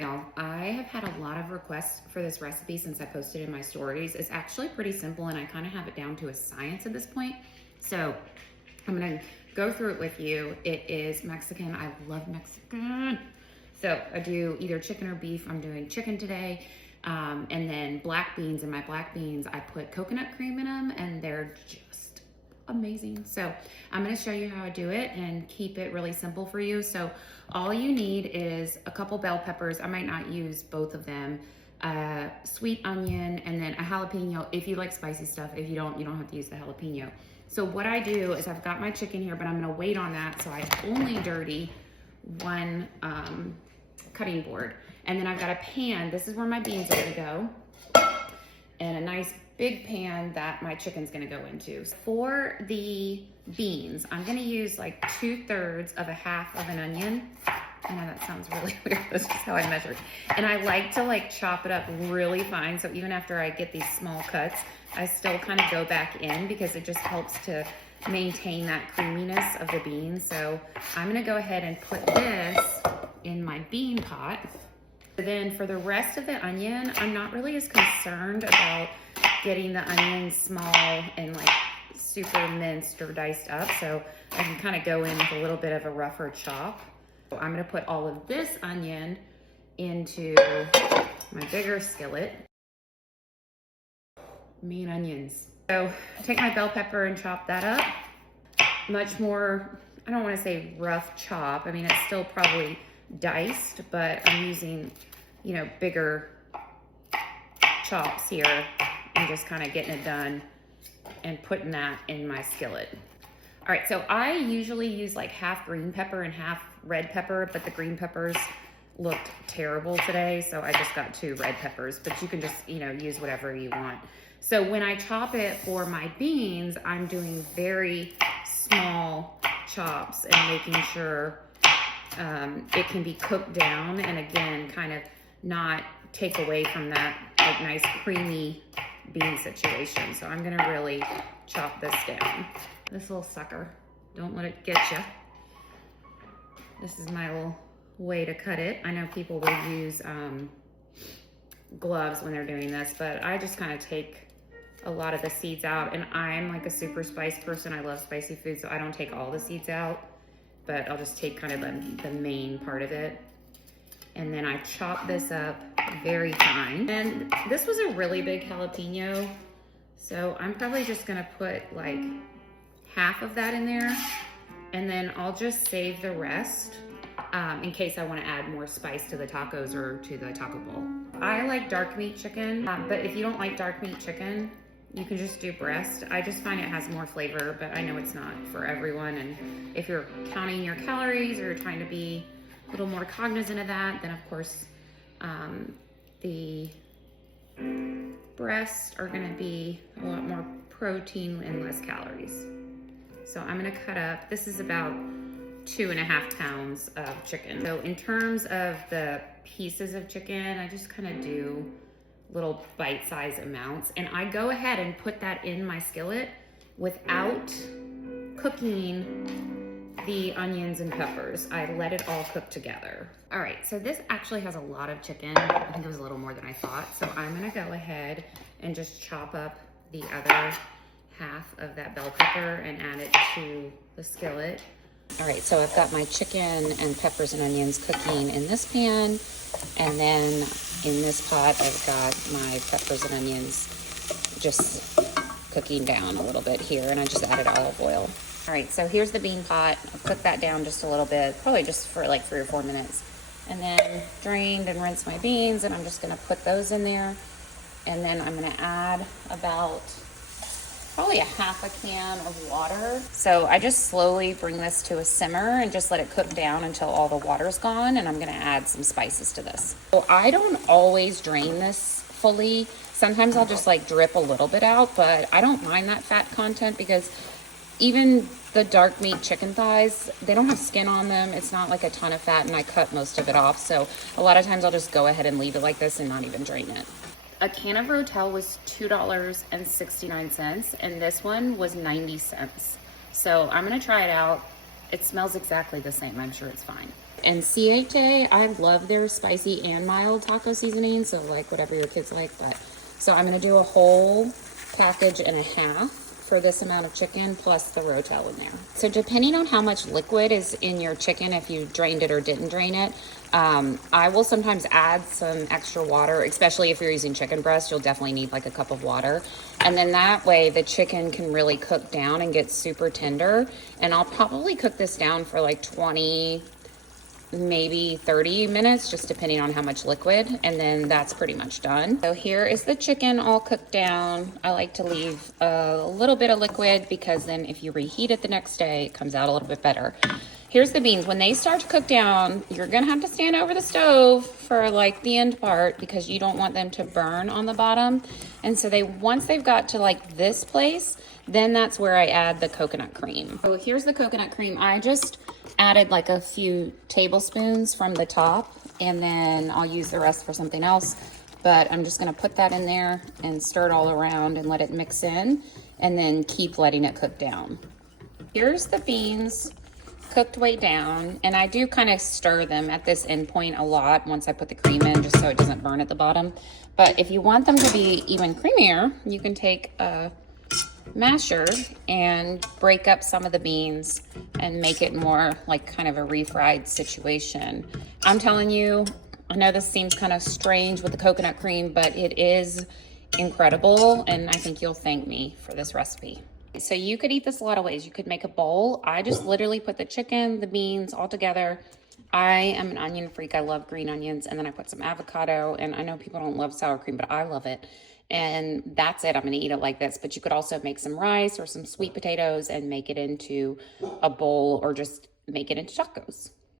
right, y'all, I have had a lot of requests for this recipe since I posted in my stories. It's actually pretty simple and I kind of have it down to a science at this point. So I'm gonna go through it with you. It is Mexican. I love Mexican. So I do either chicken or beef. I'm doing chicken today. And then black beans. In my black beans, I put coconut cream in them and they're just amazing. So I'm gonna show you how I do it and keep it really simple for you. So all you need is a couple bell peppers. I might not use both of them. Sweet onion, and then a jalapeno if you like spicy stuff. If you don't have to use the jalapeno. So what I do is I've got my chicken here, but I'm gonna wait on that. So I only dirty one cutting board. And then I've got a pan. This is where my beans are gonna go. And a nice big pan that my chicken's gonna go into. For the beans, I'm gonna use like 2/3 of a half of an onion. I know that sounds really weird, that's just how I measure it. And I like to like chop it up really fine. So even after I get these small cuts, I still kind of go back in because it just helps to maintain that creaminess of the beans. So I'm gonna go ahead and put this in my bean pot. Then for the rest of the onion, I'm not really as concerned about getting the onion small and like super minced or diced up. So I can kind of go in with a little bit of a rougher chop. So I'm gonna put all of this onion into my bigger skillet. Mean onions. So take my bell pepper and chop that up. Much more, I don't want to say rough chop. I mean, it's still probably diced, but I'm using, you know, bigger chops here and just kind of getting it done and putting that in my skillet. All right, so I usually use like half green pepper and half red pepper, but the green peppers looked terrible today, so I just got 2 red peppers, but you can just, you know, use whatever you want. So when I chop it for my beans, I'm doing very small chops and making sure it can be cooked down, and again, kind of not take away from that like nice creamy bean situation. So I'm gonna really chop this down. This little sucker, don't let it get you. This is my little way to cut it. I know people will use gloves when they're doing this, but I just kind of take a lot of the seeds out, and I'm like a super spice person. I love spicy food, so I don't take all the seeds out, but I'll just take kind of the main part of it. And then I chop this up very fine. And this was a really big jalapeno, so I'm probably just gonna put like half of that in there, and then I'll just save the rest in case I want to add more spice to the tacos or to the taco bowl. I like dark meat chicken, but if you don't like dark meat chicken, you can just do breast. I just find it has more flavor, but I know it's not for everyone. And if you're counting your calories or trying to be a little more cognizant of that, then of course the breasts are gonna be a lot more protein and less calories. So I'm gonna cut up, this is about 2.5 pounds of chicken. So in terms of the pieces of chicken, I just kind of do little bite-sized amounts, and I go ahead and put that in my skillet without cooking the onions and peppers. I let it all cook together. All right, so this actually has a lot of chicken. I think it was a little more than I thought. So I'm gonna go ahead and just chop up the other half of that bell pepper and add it to the skillet. All right, so I've got my chicken and peppers and onions cooking in this pan, and then in this pot I've got my peppers and onions just cooking down a little bit here, and I just added olive oil. All right, so here's the bean pot. I'll cook that down just a little bit, probably just for like 3 or 4 minutes, and then drained and rinsed my beans, and I'm just gonna put those in there, and then I'm gonna add about probably a half a can of water. So I just slowly bring this to a simmer and just let it cook down until all the water's gone, and I'm gonna add some spices to this. So I don't always drain this fully. Sometimes I'll just like drip a little bit out, but I don't mind that fat content because even the dark meat chicken thighs, they don't have skin on them. It's not like a ton of fat, and I cut most of it off. So a lot of times I'll just go ahead and leave it like this and not even drain it. A can of Rotel was $2.69, and this one was 90 cents. So I'm gonna try it out. It smells exactly the same. I'm sure it's fine. And Siete, I love their spicy and mild taco seasoning, so like whatever your kids like. But so I'm gonna do a whole package and a half for this amount of chicken plus the rotel in there. So depending on how much liquid is in your chicken, if you drained it or didn't drain it, I will sometimes add some extra water, especially if you're using chicken breast. You'll definitely need like a cup of water. And then that way the chicken can really cook down and get super tender. And I'll probably cook this down for like 20, maybe 30 minutes, just depending on how much liquid, and then that's pretty much done. So here is the chicken all cooked down. I like to leave a little bit of liquid because then if you reheat it the next day, it comes out a little bit better. Here's the beans. When they start to cook down, you're gonna have to stand over the stove for like the end part because you don't want them to burn on the bottom. And so once they've got to like this place, then that's where I add the coconut cream. So here's the coconut cream. I just added like a few tablespoons from the top, and then I'll use the rest for something else. But I'm just gonna put that in there and stir it all around and let it mix in, and then keep letting it cook down. Here's the beans cooked way down, and I do kind of stir them at this end point a lot once I put the cream in, just so it doesn't burn at the bottom. But if you want them to be even creamier, you can take a masher and break up some of the beans and make it more like kind of a refried situation. I'm telling you, I know this seems kind of strange with the coconut cream, but it is incredible, and I think you'll thank me for this recipe. So you could eat this a lot of ways. You could make a bowl. I just literally put the chicken, the beans all together. I am an onion freak. I love green onions. And then I put some avocado, and I know people don't love sour cream, but I love it. And that's it. I'm going to eat it like this. But you could also make some rice or some sweet potatoes and make it into a bowl, or just make it into tacos.